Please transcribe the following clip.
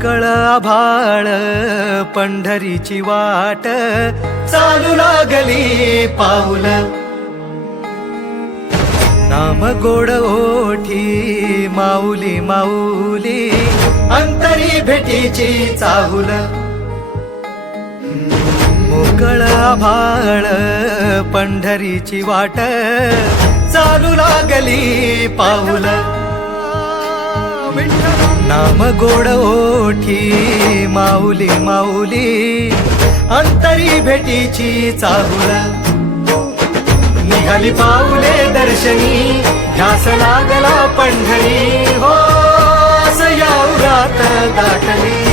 मोकळ आभाळ पंढरीची वाट चालू लागली पाऊल नाम गोड ओठी माऊली माऊली अंतरी भेटीची चाहुल मोकळ आभाळ पंढरीची वाट चालू लागली पाऊल नाम गोड ओठी माऊली माऊली अंतरी भेटीची चाहुल निघाली पाऊले दर्शनी ध्यास लागला पंढरी हो असं या उरात दाटली